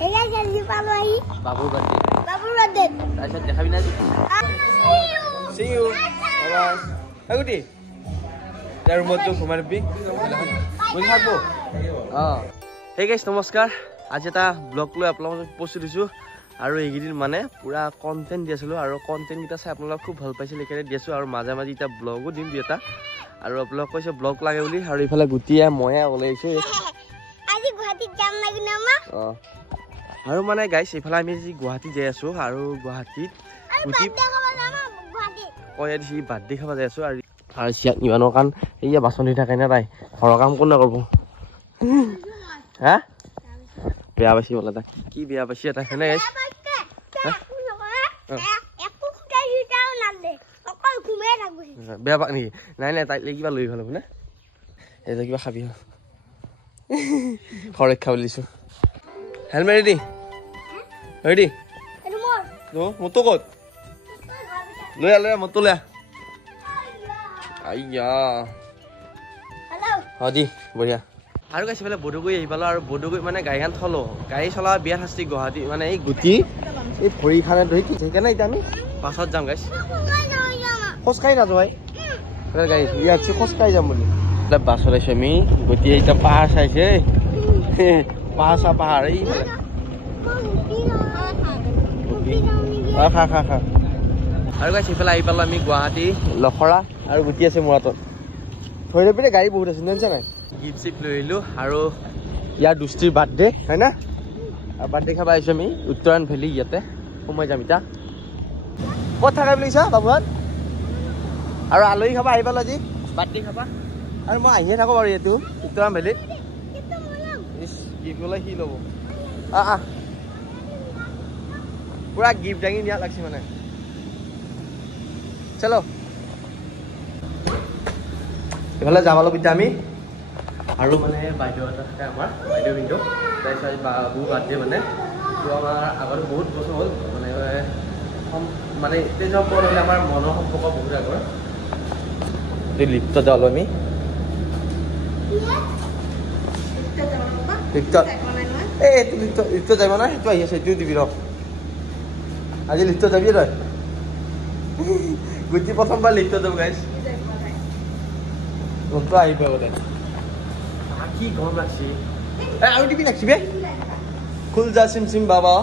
হেৰা জলদি পালো আহি বাবুৰ বাৰ্থডে বাবুৰ বাৰ্থডে তাৰপিছত দেখাবি না see you bye আগুটি তাৰ ৰুমত যো ঘুমাই দিবি বুজি থাকবো হে গাইছ নমস্কাৰ আজি এটা ব্লগ লৈ আপোনালোকক উপস্থিত দিছোঁ আৰু এইকেইদিন মানে পুৰা কণ্টেণ্ট দি আছিলোঁ আৰু কণ্টেণ্টকেইটা চাই আপোনালোক খুব ভাল পাইছিল এইকাৰণে দি আছোঁ আৰু মাজে মাজে এতিয়া ব্লগো দিম দুই এটা আৰু আপোনালোক কৈছে ব্লগ লাগে বুলি আৰু এইফালে গুটিয়ে ময়ে ওলাইছোঁ আজি গুৱাহাটীত যাম লাগি না মা আৰু মানে গাইছ এইফালে আমি আজি গুৱাহাটী যাই আছোঁ আৰু গুৱাহাটীত গুটি কয় দিছে বাৰ্থডে খাব যাই আছোঁ আৰু চিয়াক নিবানৰ কাৰণ এইয়া বাচন দি থাকে নে তাই ঘৰৰ কাম কোন নকৰিব হা বেয়া পাইছি বোলে তাই কি বেয়া পাইছি এটা হেনে গাইছ বেয়া পাক নেকি নাই নাই তাইলে কিবা লৈ ভাল হ'ব নে এই যে কিবা খাবি ঘৰত খাব দিছোঁ হেলমেট ৰেডি ৰেডি মোৰটো ক'ত লৈ আ মোৰটো লৈ আইয়া দি বঢ়িয়া আৰু গাইছে বোলে বডুগুৰি আহি পালোঁ আৰু বডুগুৰি মানে গাড়ীখন থলোঁ গাড়ী চলা বিয়া শাস্তি গুৱাহাটী মানে এই গুটি এই ভৰিখানে ধৰি সেইকাৰণে এতিয়া আমি বাছত যাম গাইছ খোজকাঢ়ি নাযায় গাড়ী ইয়াত খোজকাঢ়ি যাম বুলি বাছত আহিছোঁ আমি গুটি এতিয়া পাহাৰ চাইছে পাহাৰ পাহাৰ এইফালে খা খা খা আৰু গাইছ সেইফালে আহি পালোঁ আমি গুৱাহাটী লখৰা আৰু গুটি আছে মোৰ হাতত থৈ লৈ পিনে গাড়ী বহুত আছে জানিছা নাই গিফ্ট চিফ্ট লৈ আহিলোঁ আৰু ইয়াৰ দুষ্টিৰ বাৰ্থডে হয় না আৰু বাৰ্থডে খাব আহিছোঁ আমি উত্তৰায়ণ ভেলী ইয়াতে সোমাই যাম এতিয়া ক'ত থাকা বুলি কৈছা বাবুহঁত আৰু আলহী খাবা আহি পালোঁ আজি বাৰ্থডে খাবা আৰু মই আহিয়ে থাকোঁ বাৰু এইটো উত্তৰায়ণ ভেলীত গিফ্ট ল'লে সি ল'ব পুৰা গিফ্ট দাঙি নিয়া লাগছে মানে চলো এইফালে যাব লাগিব এতিয়া আমি আৰু মানে বাইদেউ এটা থাকে আমাৰ বাইদেউ কিন্তু তাৰপিছত বাবুৰ বাৰ্থডে মানে তো আমাৰ আগতে বহুত বছৰ হ'ল মানে মানে এতিয়া ওপৰত হ'লে আমাৰ মনৰ সম্পৰ্ক বহুত আগৰ লিফ্টত যাওঁ আমি লিফ্টত এইটো লিফ্টত যাব নহয় সেইটো আহি আছে এইটোও দিবি ৰ আজি লিফ্টত যাবি তই গুটি প্ৰথমবাৰ লিফ্টত যাব গাইছ গমটো আহিব আগতে কি গৰম লাগছি আৰু দিবি লাগছি বে খুল যা চিম চিম বাবা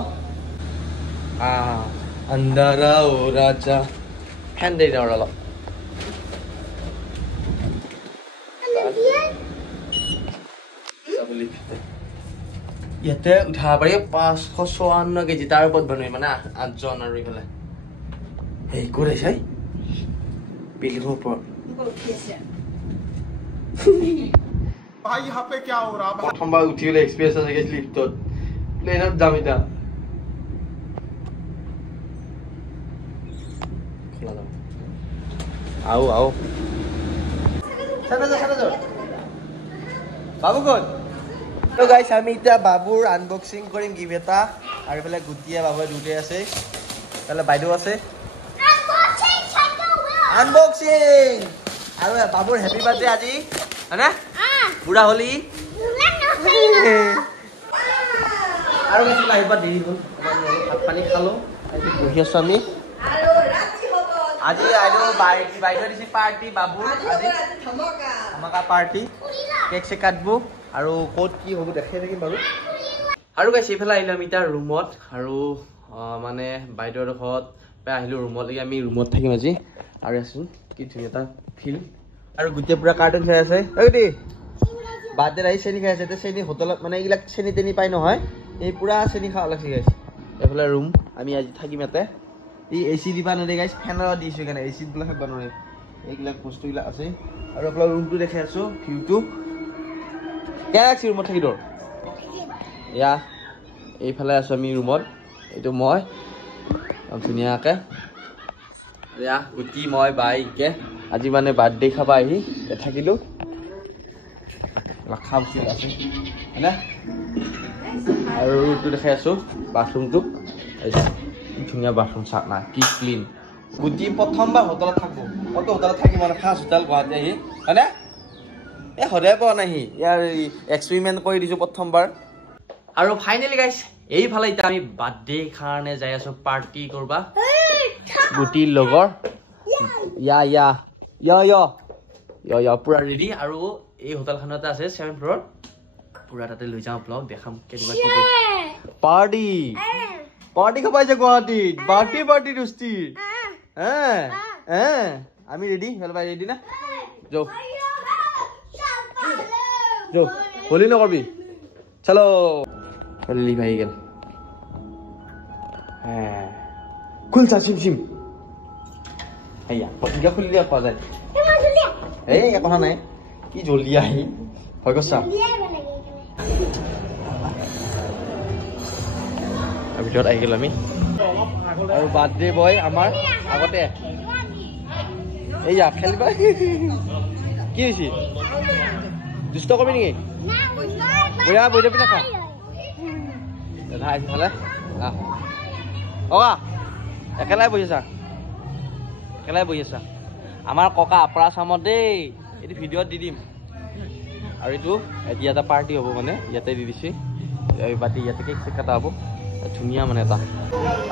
আন্ধাৰা ও ৰাজা ফেন দেই যাওঁ অলপ ইয়াতে উঠাব পাৰি 554 কেজি তাৰ ওপৰত বনাই মানে 8জন আৰু এইফালে এই ক'ত আহিছে বিল্ডিঙৰ ওপৰত भाई यहाँ पे क्या हो रहा है प्रथमबार उठिले एक्सप्रेस আছে গেছ লিফটত প্লেনত যাম এটা খোলা যাম আও আও সাদা যা বাবু ক'ত তো গাইছ আমি এতিয়া বাবুৰ আনবক্সিং কৰিম গিফ্ট এটা আৰু এফালে গুটিয়া বাবুৱে দুটে আছে তাহলে বাইদেউ আছে আনবক্সিং আৰু বাবুৰ হেপি বাৰ্থডে আজি হয়নে বুঢ়া হলি আৰু বেছি লাইভ বা দেৰি হ'ল ভাত পানী খালোঁ বহি আছোঁ আমি আজি বাইদেউ দিছে পাৰ্টি বাবুৰ আজি ধমাকা পাৰ্টি কেক চেক কাটবো আৰু ক'ত কি হ'ব দেখাই থাকিম বাৰু আৰু গাইছ এইফালে আহিলোঁ আমি এতিয়া ৰুমত আৰু মানে বাইদেউৰ ঘৰত আহিলোঁ ৰুমলৈকে আমি ৰুমত থাকিম আজি আৰু আছোন কি ধুনীয়া এটা ফিল আৰু গোটেই পুৰা কাৰ্টুন চাই আছে ঐ বাৰ্থডে আহি চেনি খাই আছে চেনি হোটেলত মানে এইবিলাক চেনি তেনি পাই নহয় এই পুৰা চেনি খাব লাগছে গাইছ এইফালে ৰুম আমি আজি থাকিম ইয়াতে এই এচি দিবা নোৱাৰি গাইছ ফেনৰ দিছোঁ কাৰণে এচিত বোলে থাকিব নোৱাৰি এইবিলাক বস্তুবিলাক আছে আৰু আপোনাৰ ৰুমটো দেখাই আছোঁ ভিউটো কেনে লাগছে ৰুমত থাকি তোৰ এয়া এইফালে আছোঁ আমি ৰুমত এইটো মই ধুনীয়াকৈ এয়া গুটি মই বাইকে আজি মানে বাৰ্থডে খাব আহি থাকিলোঁ খাম আছে হয়নে আৰু এইটো দেখাই আছোঁ বাথৰুমটো ধুনীয়া বাথৰুম চাক না কি ক্লিন গুটি প্ৰথমবাৰ হোটেলত থাকব কত হোটেলত থাকি মানে ফাৰ্ষ্ট হোটেল গুৱাহাটী আহি হয়নে এই সদায় পোৱা নাহি ইয়াৰ এক্সপেৰিমেণ্ট কৰি দিছোঁ প্ৰথমবাৰ আৰু ফাইনালি গাইছ এইফালে এতিয়া আমি বাৰ্থডে কাৰণে যাই আছো পাৰ্টি কৰবা গুটিৰ লগৰ ইয়া পুৰা ৰেডি আৰু এই হোটেলখনতে আছে 7th ফ্ল'ৰ পুৰা তাতে লৈ যাওঁ ব্লগ দেখাম কেনেকুৱা কি পাৰ্টি পাৰ্টি খাবাইছে গুৱাহাটীত পাৰ্টি দুষ্টি আমি ৰেডি হেলবাই ৰেডি না যাও होली न करबी चलो होली भाई गेल खुल सा सिम सिम हैया पटिका खुल लिया पा जाए ए या कथा নাই কি জলদি আহি হয় গছা ভিতৰত আহি গেল আমি আৰু বাৰ্থডে বয় আমাৰ আগতে এইয়া খেলিবা কি হৈছে দুষ্ট করবি নাকি বইয়া বই দেবি না খা দাদা আইছি ভালে একেলাই বহি আছা আমাৰ ককা আপৰা চামত দেই এইটো ভিডিঅ'ত দি দিম আৰু এইটো এতিয়া এটা পাৰ্টি হ'ব মানে ইয়াতে দি দিছে বাতি ইয়াতে কেক চেক কটা হ'ব ধুনীয়া মানে এটা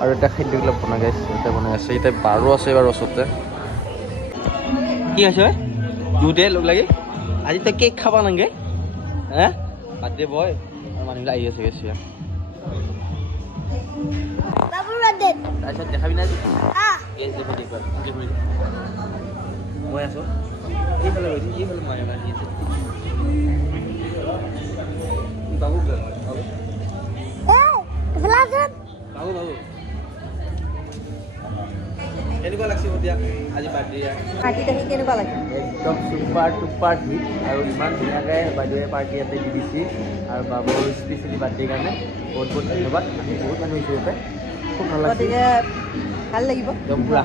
আৰু এটা খাদ্যবিলাক বনাই গাইছে এটা বনাই আছে এতিয়া বাৰো আছে বাৰু ওচৰতে কি আছে দুটে লগ লাগি আজি তই কেক খাবা নাগে বাৰ্থডে বয় আৰু মানুহবিলাক আহি আছে গেছে তাৰপিছত দেখাবি নাই মই আছো এইফালে মানুহ আহি আছে বাবু কেনেকুৱা লাগছে এতিয়া আজি বাৰ্থডে কেনেকুৱা লাগে একদম চুপাৰ হিট আৰু ইমান ধুনীয়াকৈ বাইদেৱে পাৰ্টি ইয়াতে দি দিছে আৰু বাবুৰ স্পেচিয়েলি বাৰ্থডে কাৰণে বহুত ধন্যবাদ আমি বহুত মানুহ হৈছোঁ ইয়াতে খুব ভাল লাগিছে ভাল লাগিব একদম পুৰা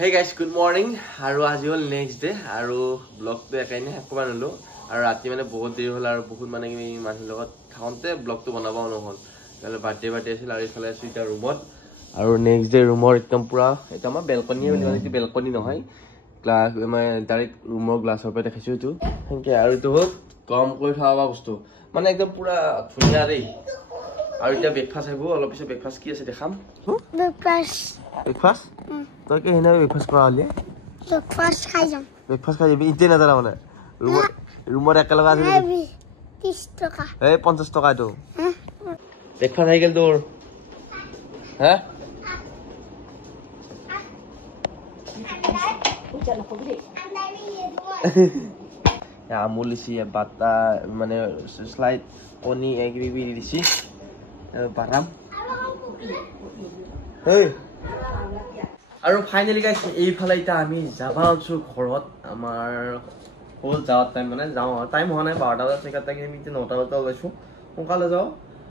Hey guys, good morning. আৰু আজি হ'ল নেক্সট ডে আৰু ব্লগটো একাইনে একবাৰ নলো আৰু ৰাতি মানে বহুত দেৰি হ'ল আৰু বহুত মানে মানুহৰ লগত থাকোঁতে ব্লগটো বনাবও নহ'ল কালি বাৰ্থডে আছিল আৰু এইফালে আছোঁ এতিয়া ৰুমত আৰু নেক্সট ডে ৰুমৰ একদম পুৰা এইটো আমাৰ বেলকনিয়ে বুলি মানে বেলকনি নহয় গ্লাছ মানে ডাইৰেক্ট ৰুমৰ গ্লাছৰ পৰা দেখিছোঁ এইটো সেনেকৈ আৰু এইটো হ'ল কম কৰি থোৱা বস্তু মানে একদম পুৰা ধুনীয়া দেই আৰু এতিয়া ব্ৰেকফাষ্ট আহিব অলপ পিছত ব্ৰেকফাষ্ট কি আছে দেখাম ব্ৰেকফাষ্ট তই কি সেইদিনা ব্ৰেকফাষ্ট কৰা হ'লি ব্ৰেকফাষ্ট খাই যাবি এতিয়া নাজানা মানে ৰুমত একেলগে আছে 30 টকা এই 50 টকা এইটো ব্ৰেকফাষ্ট আহি গ'ল তোৰ আমুল দিছি বাটা মানে স্লাইড কণী এগ বিবি দিছি বাদাম আৰু ফাইনেলি গাইছ এইফালে এতিয়া আমি যাবা আছো ঘৰত আমাৰ হ'ল যাওয়াৰ টাইম মানে যাও টাইম হোৱা নাই 12টা বজাত চেকআপ থাকি আমি 9টা বজাত ওলাইছো সোনকালে যাও